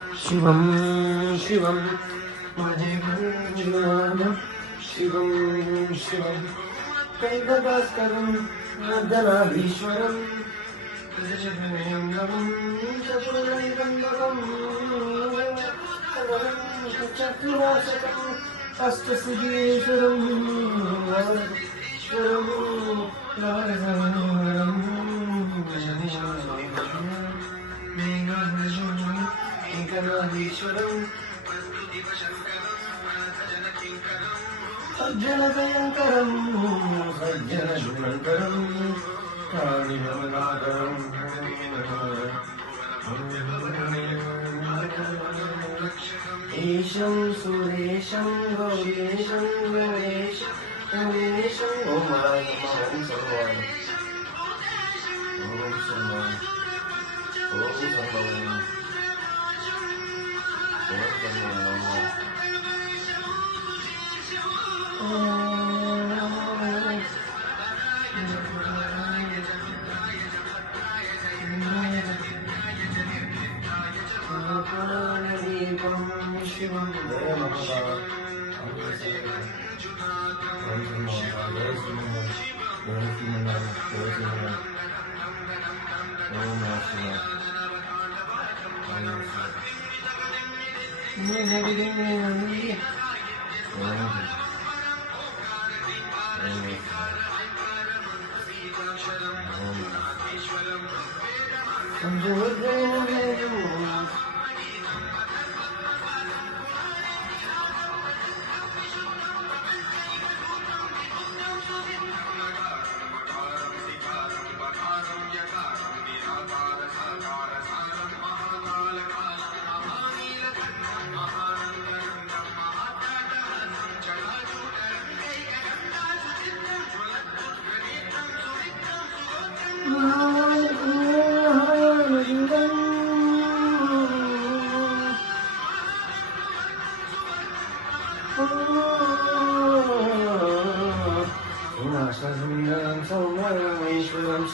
शिवं शिवं महेन्द्रनाथं शिवं शिवं कैकदास्करं अर्धनारीश्वरं जगन्नाथं चतुर्वेदं चतुराशकम् अष्टसिद्धीश्वरं ईश्वरं सज्जनभयङ्करं सज्जनगुणकरं कारणिभवनाकरं ईशं सुरेशं गौरीशं गणेशं गणेशं ॐ सर्वाय ॐ सर्वाय ॐ सर्वाय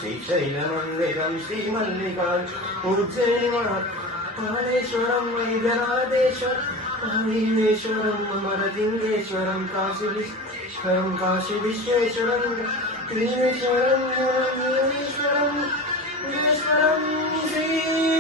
श्रीशैलमन्दिरं श्रीमल्लिकार्जुनेश्वरं वैद्यनाथेश्वरं अमरलिङ्गेश्वरं काशीविश्वरं काशीविश्वेश्वरं त्रिनेश्वरं ईश्वरं श्रीकेदारलिङ्गेश्वरं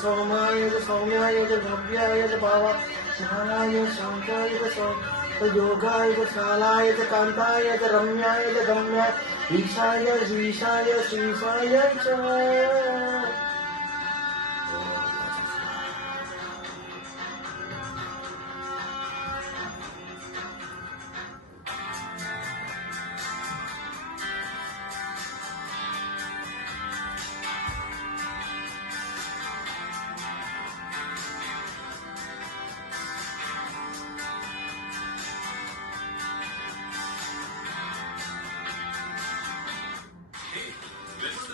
सोमाय सौम्याय भव्याय भावाय शांताय योगाय शालाय कांताय रम्याय गम्याय ईशाय ईशाय शीशाय च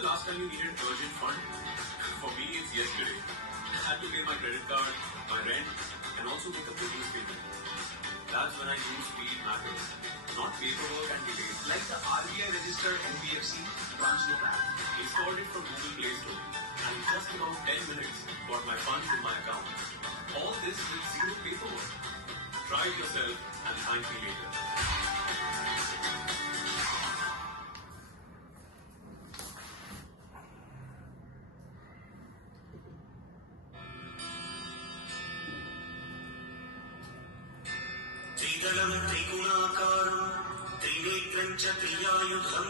Last time you needed urgent fund? For me, it's yesterday. I had to pay my credit card, my rent, and also make a business payment. That's when I use Speed Matters. Not paperwork and delays. Like the RBI registered NBFC branchless app. Installed it from Google Play Store. And in just about 10 minutes, got my funds in my account. All this with zero paperwork. Try it yourself and thank me later. त्रिदलं त्रिगुणाकारं त्रिनेत्रं च त्रियायुधं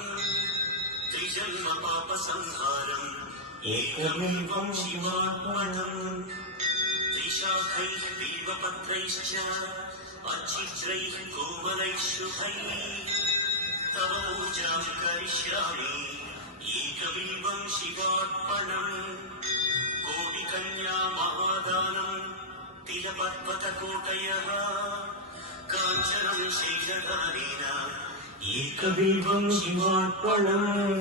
त्रिजन्म पापसंहारम् एकमेवं शिवात्मनम् त्रिशाखैः बिल्वपत्रैश्च अच्छिद्रैः कोमलैः शुभैः तव पूजां करिष्यामि एकबिल्वं शिवार्पणम् कोटिकन्या महादानं तिलपर्वतकोटयः काञ्चनं शैलधारेण एकबिल्वं शिवार्पणम्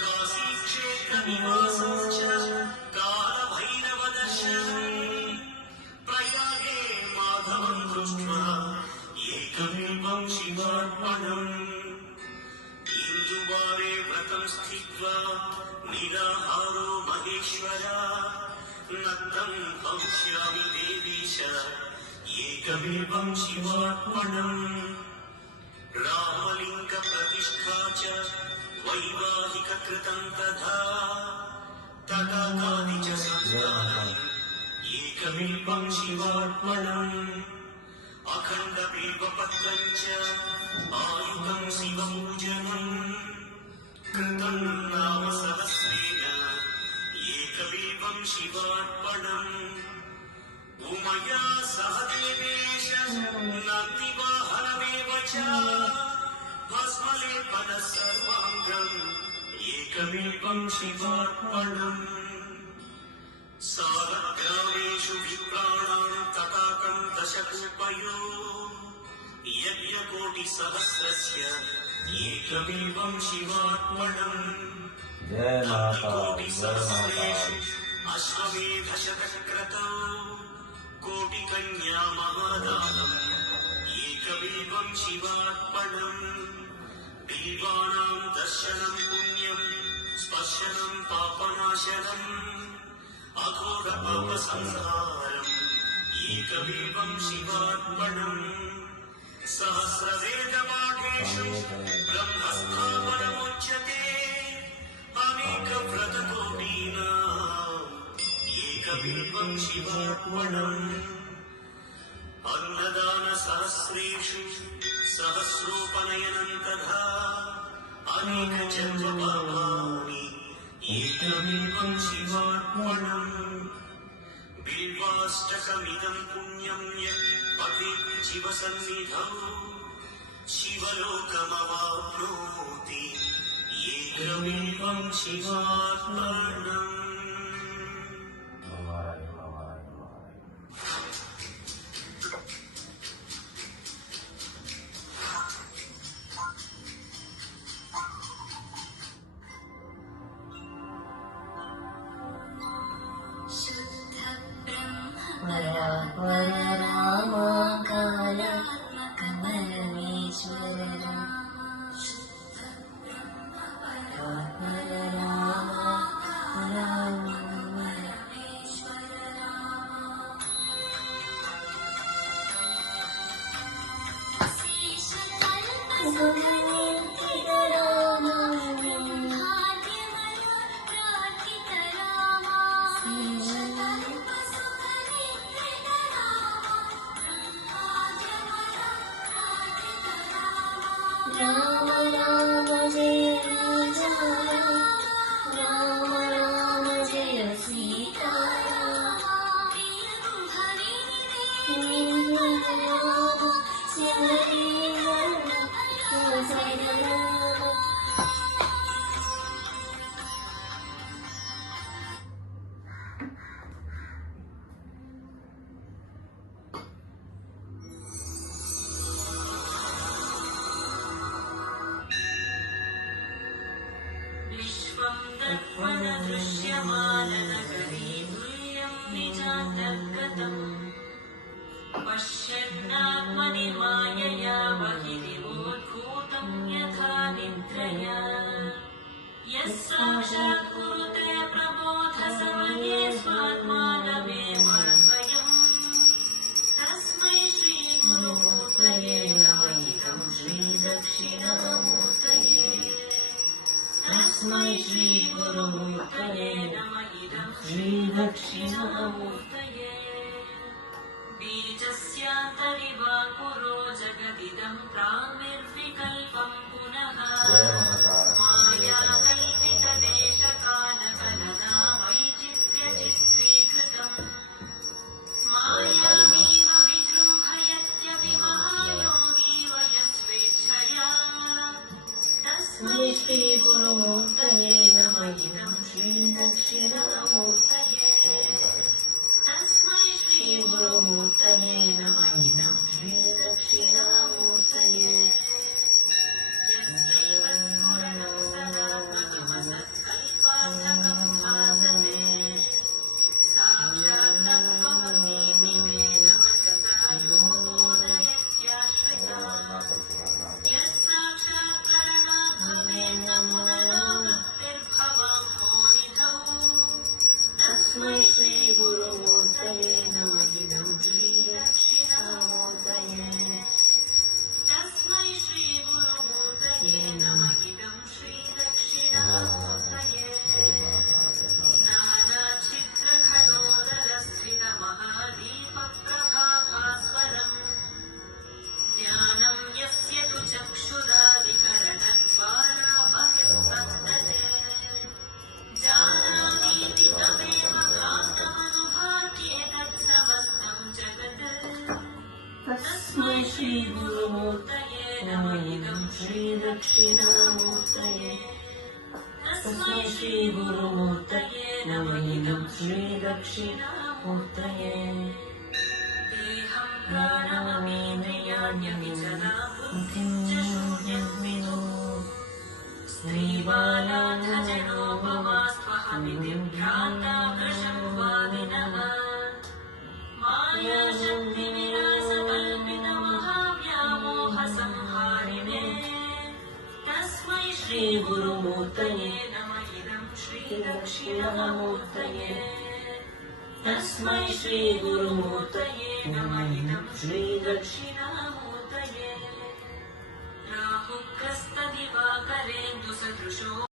काशीक्षेत्रनिवासश्च कालभैरवदर्शनम् प्रयागे माधवं दृष्ट्वा एकबिल्वं शिवार्पणम् इन्दुवारे व्रतं स्थित्वा निराहारो महेश्वरा नक्तं भविष्यामि देवीश एकबिल्वं शिवार्पणम् रामलिङ्गप्रतिष्ठा च वैवाहिककृतं तथा तटाकादि च सन्तानम् एकबिल्वं शिवार्पणम् अखण्डबिल्वपत्रं च आयुधं शिवपूजनम् कृतं नाम सहस्रेण एकबिल्वं शिवार्पणम् उमया सह देवेश नातिवाहनमेव च भस्मलेपनः सर्वाङ्गम् एकबिल्वं शिवार्पणम् सालग्रामेषु विप्राणां तटाकं दशकूपयो यज्ञकोटिसहस्रस्य एकबिल्वं शिवार्पणम् कोटिसहस्रेषु अश्वमेधशतक्रतौ कोटिकन्या महादानम् एकबिल्वं शिवार्पणम् बिल्वानां दर्शनं पुण्यं स्पर्शनं पापनाशनम् अघोरपापसंहारम् एकबिल्वं शिवार्पणम् सहस्रवेदपाठेषु ब्रह्मस्थापनमुच्यते अनेकव्रतकोटीनाम् एकबिल्वं शिवार्पणम् अन्नदानसहस्रेषु सहस्रोपनयनं तथा अनेकजन्मपापानि एकबिल्वं शिवार्पणम् बिल्वाष्टकमिदं पुण्यं यत् पठेत् शिवसन्निधौ शिवलोकमवाप्नोति एकबिल्वं शिवार्पणम् परात्पर राम कालात्मकमलमेश्वर परात्पर राम कालात्मकमलमेश्वर सुगनिर्तिर राम ब्रह्माद्यमय प्रार्थित राम राम राम जय राजा राम राम जय सीता राम सिमरे विश्वं दर्पणदृश्यमाननगरी तुल्यं निजान्तर्गतम् पश्यन्नात्मनि मायया बहिरिवोद्भूतं यथा निद्रया यः साक्षात् कुरुते प्रबोधसमये स्वात्मानमेव स्वयम् तस्मै श्रीगुरुमूर्तये नमः इदं श्रीदक्षिणमूर्तये तस्मै श्रीगुरुमूर्तये नमः इदं श्रीदक्षिणमूर्तये बीजस्यान्तरिवाङ्कुरो नित्यमच्युतं प्रामिर्विकल्पं पुनः जय माता मायाकल्पितदेशकालकलना वैचित्र्यचित्रीकृतम् मायामेव विजृम्भयत्यपि महायोगी वयस्वेच्छया तस्मै श्रीगुरुमूर्तये नमः इदं श्रीदक्षिणामूर्तये तस्मै श्रीगुरुमूर्तये नमः इदं श्रीदक्षिणामूर्तये यस्यैव स्फुरणं सदा प्रथमसत्कल्पार्थकं भासते साक्षात् तत्त्वमसीति वेदवचसा योगोदयत्याश्रिता यस्साक्षात् करणात् भवेन्न पुनरावृत्तिर्भवो निधौ तस्मै श्रीगुरुमूर्तये नमः इदं श्रीदक्षिणामूर्तये तस्मै श्रीगुरुमूर्तये नमः इदं श्रीदक्षिणामूर्तये नानाचित्रखडोदरस्थितमहादीपप्रभाभास्वरम् ज्ञानं यस्य तु चक्षुरादिकरणद्वारा बहिस्पन्दते जानामीति तमेव भ्रान्तमनुभात्येतत्समस्तं जगत् तस्मै श्रीगुरुमूर्तये नमः इदं श्रीदक्षिणामूर्तये तस्मै श्रीगुरुमूर्तये नमः इदं श्रीदक्षिणामूर्तये देहं प्राणममीन्द्रियाण्यपि जना बुद्धिं च शून्यस्मिनो स्त्रीबालान्धजनो भवास्त्वहमिति भ्रान्ता वृषं वादिनः मायाशक्तिविलासकल्पितमहाव्यामोहसंहारिणे तस्मै श्रीगुरुमूर्तये नमः इदं श्रीदक्षिणामूर्तये तस्मै श्रीगुरुमूर्तये नमः इदं श्रीदक्षिणामूर्तये राहुग्रस्तदिवाकरेन्दुसदृशो